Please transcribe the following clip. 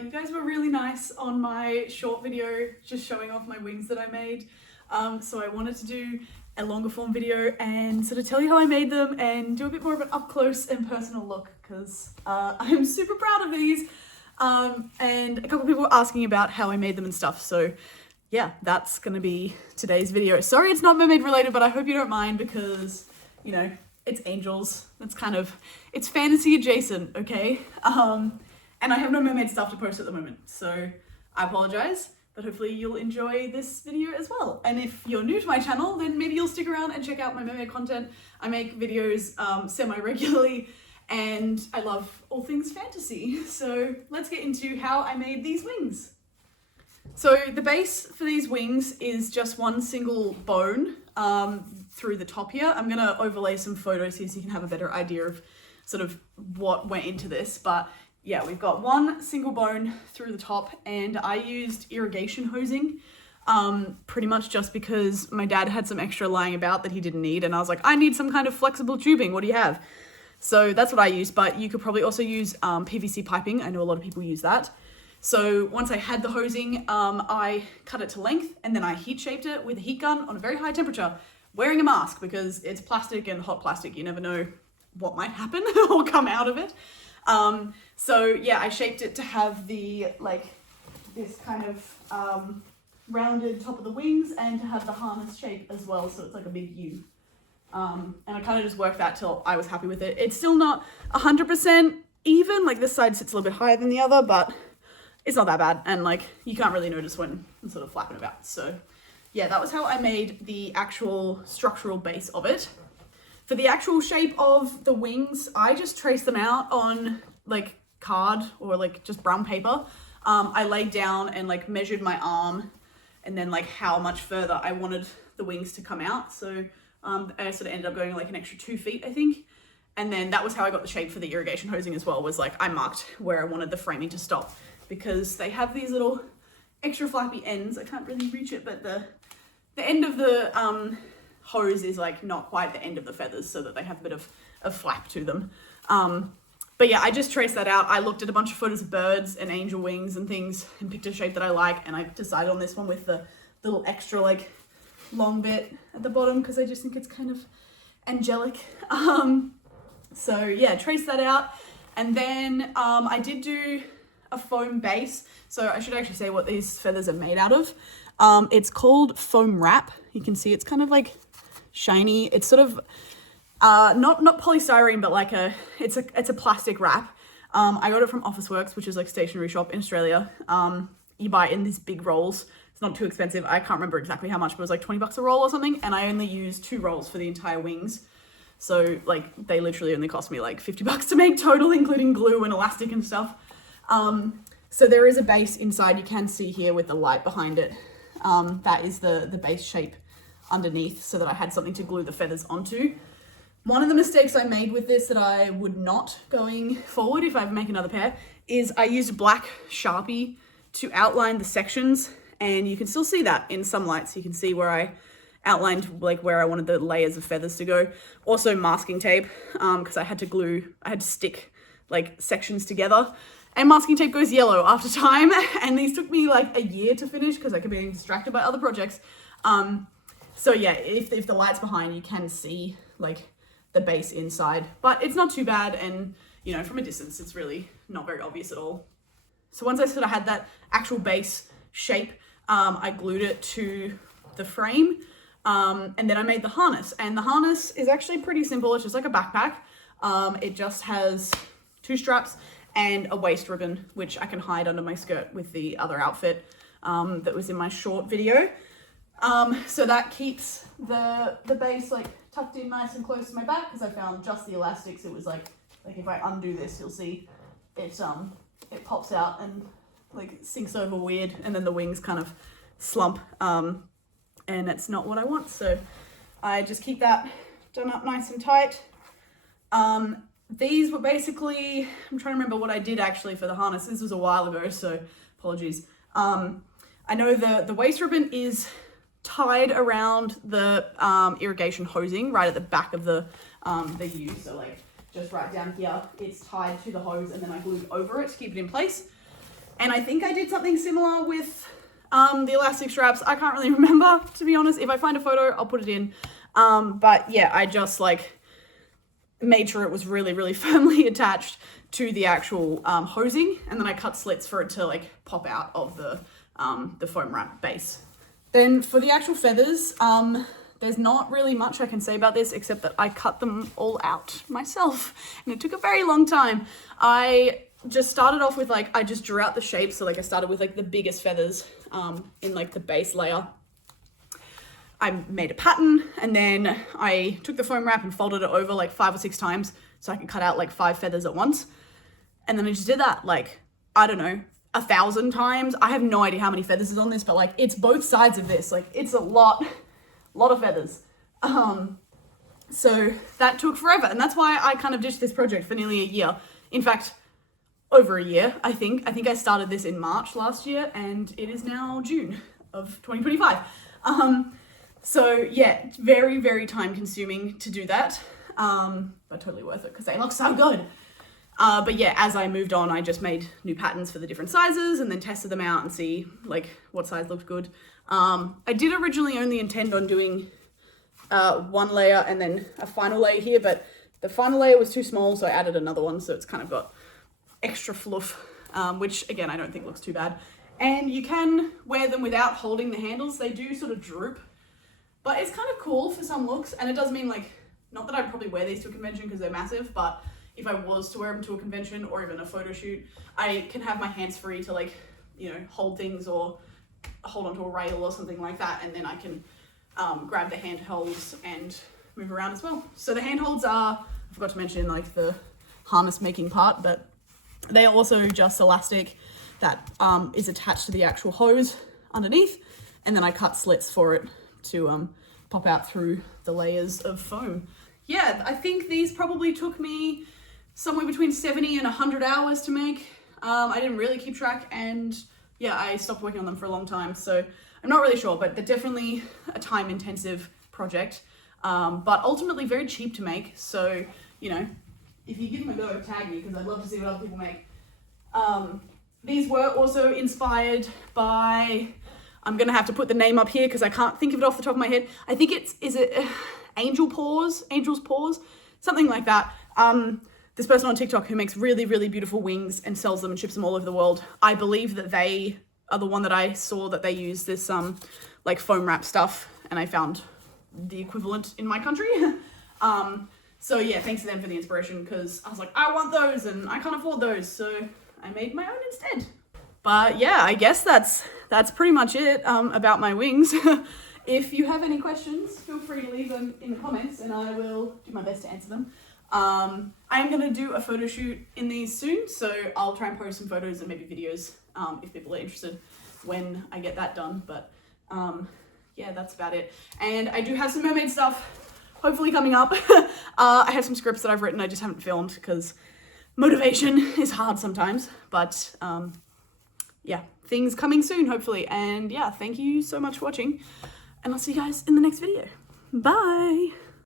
You guys were really nice on my short video just showing off my wings that I made. So I wanted to do a longer form video and sort of tell you how I made them and do a bit more of an up close and personal look because I'm super proud of these. And a couple of people were asking about how I made them and stuff. So yeah, that's going to be today's video. Sorry it's not mermaid related, but I hope you don't mind because, you know, it's angels. That's kind of, it's fantasy adjacent, okay? And I have no mermaid stuff to post at the moment, so I apologize, but hopefully you'll enjoy this video as well. And if you're new to my channel, then maybe you'll stick around and check out my mermaid content. I make videos semi-regularly, and I love all things fantasy. So let's get into how I made these wings. So the base for these wings is just one single bone through the top here. I'm gonna overlay some photos here so you can have a better idea of sort of what went into this, but yeah, we've got one single bone through the top, and I used irrigation hosing pretty much just because my dad had some extra lying about that he didn't need, and I was like, I need some kind of flexible tubing, what do you have? So that's what I used, but you could probably also use PVC piping. I know a lot of people use that. So once I had the hosing, I cut it to length and then I heat shaped it with a heat gun on a very high temperature, wearing a mask because it's plastic and hot plastic. You never know what might happen or come out of it. So yeah, I shaped it to have the, like, this kind of rounded top of the wings and to have the harness shape as well. So it's like a big U. And I kind of just worked that till I was happy with it. It's still not 100% even, like this side sits a little bit higher than the other, but it's not that bad. And like, you can't really notice when I'm sort of flapping about. So yeah, that was how I made the actual structural base of it. For the actual shape of the wings, I just traced them out on like card or like just brown paper. I laid down and like measured my arm and then like how much further I wanted the wings to come out. So I sort of ended up going like an extra 2 feet, I think. And then that was how I got the shape for the irrigation hosing as well, was like I marked where I wanted the framing to stop because they have these little extra flappy ends. I can't really reach it, but the end of the hose is like not quite the end of the feathers so that they have a bit of flap to them. But yeah, I just traced that out. I looked at a bunch of photos of birds and angel wings and things and picked a shape that I like, and I decided on this one with the little extra like long bit at the bottom because I just think it's kind of angelic. So yeah, traced that out, and then I did do a foam base. So I should actually say what these feathers are made out of. It's called foam wrap. You can see it's kind of like shiny. It's sort of not polystyrene, but like it's a plastic wrap. I got it from Officeworks, which is like a stationery shop in Australia. You buy it in these big rolls. It's not too expensive. I can't remember exactly how much, but it was like 20 bucks a roll or something. And I only used 2 rolls for the entire wings. So like they literally only cost me like 50 bucks to make total, including glue and elastic and stuff. So there is a base inside, you can see here with the light behind it. That is the base shape underneath so that I had something to glue the feathers onto. One of the mistakes I made with this that I would not going forward if I make another pair is I used black Sharpie to outline the sections, and you can still see that in some lights. You can see where I outlined like where I wanted the layers of feathers to go. Also masking tape, because I had to stick like sections together. And masking tape goes yellow after time, and these took me like a year to finish because I kept getting distracted by other projects. So yeah, if the light's behind, you can see like the base inside, but it's not too bad, and you know, from a distance, it's really not very obvious at all. So once I sort of had that actual base shape, I glued it to the frame, and then I made the harness, and the harness is actually pretty simple. It's just like a backpack. It just has 2 straps and a waist ribbon, which I can hide under my skirt with the other outfit that was in my short video. So that keeps the base like tucked in nice and close to my back because I found just the elastics. It was like if I undo this, you'll see it pops out and like sinks over weird, and then the wings kind of slump, and it's not what I want. So I just keep that done up nice and tight. These were basically, I'm trying to remember what I did actually for the harness. This was a while ago, so apologies. I know the waist ribbon is tied around the irrigation hosing right at the back of the U. So like just right down here, it's tied to the hose, and then I glued over it to keep it in place. And I think I did something similar with the elastic straps. I can't really remember, to be honest. If I find a photo, I'll put it in. But yeah, I just like made sure it was really, really firmly attached to the actual hosing, and then I cut slits for it to like pop out of the foam wrap base. Then for the actual feathers, there's not really much I can say about this except that I cut them all out myself, and it took a very long time. I just started off with like, I just drew out the shape. So like I started with like the biggest feathers in like the base layer. I made a pattern, and then I took the foam wrap and folded it over like 5 or 6 times so I could cut out like 5 feathers at once. And then I just did that like, I don't know, 1,000 times. I have no idea how many feathers is on this, but like it's both sides of this. Like it's a lot of feathers. So that took forever, and that's why I kind of ditched this project for nearly a year. In fact, over a year, I think. I started this in March last year, and it is now June of 2025. So yeah, it's very, very time consuming to do that, but totally worth it because they look so good. But yeah, as I moved on, I just made new patterns for the different sizes and then tested them out and see like what size looked good. I did originally only intend on doing one layer and then a final layer here, but the final layer was too small, so I added another one, so it's kind of got extra fluff, which again, I don't think looks too bad. And you can wear them without holding the handles. They do sort of droop, but it's kind of cool for some looks. And it does mean like, not that I'd probably wear these to a convention because they're massive, but if I was to wear them to a convention or even a photo shoot, I can have my hands free to like, you know, hold things or hold onto a rail or something like that. And then I can grab the handholds and move around as well. So the handholds are, I forgot to mention like the harness making part, but they are also just elastic that is attached to the actual hose underneath. And then I cut slits for it to pop out through the layers of foam. Yeah, I think these probably took me somewhere between 70 and 100 hours to make. I didn't really keep track, and yeah, I stopped working on them for a long time, so I'm not really sure, but they're definitely a time-intensive project, but ultimately very cheap to make. So, you know, if you give them a go, tag me, because I'd love to see what other people make. These were also inspired by, I'm gonna have to put the name up here because I can't think of it off the top of my head. I think is it Angel's Paws, something like that. This person on TikTok who makes really, really beautiful wings and sells them and ships them all over the world. I believe that they are the one that I saw that they use this like foam wrap stuff, and I found the equivalent in my country. So yeah, thanks to them for the inspiration, because I was like, I want those and I can't afford those, so I made my own instead. But yeah, I guess that's pretty much it about my wings. If you have any questions, feel free to leave them in the comments and I will do my best to answer them. I'm going to do a photo shoot in these soon, so I'll try and post some photos and maybe videos if people are interested when I get that done. But yeah, that's about it. And I do have some mermaid stuff hopefully coming up. I have some scripts that I've written, I just haven't filmed because motivation is hard sometimes. But yeah, things coming soon hopefully. And yeah, thank you so much for watching, and I'll see you guys in the next video. Bye!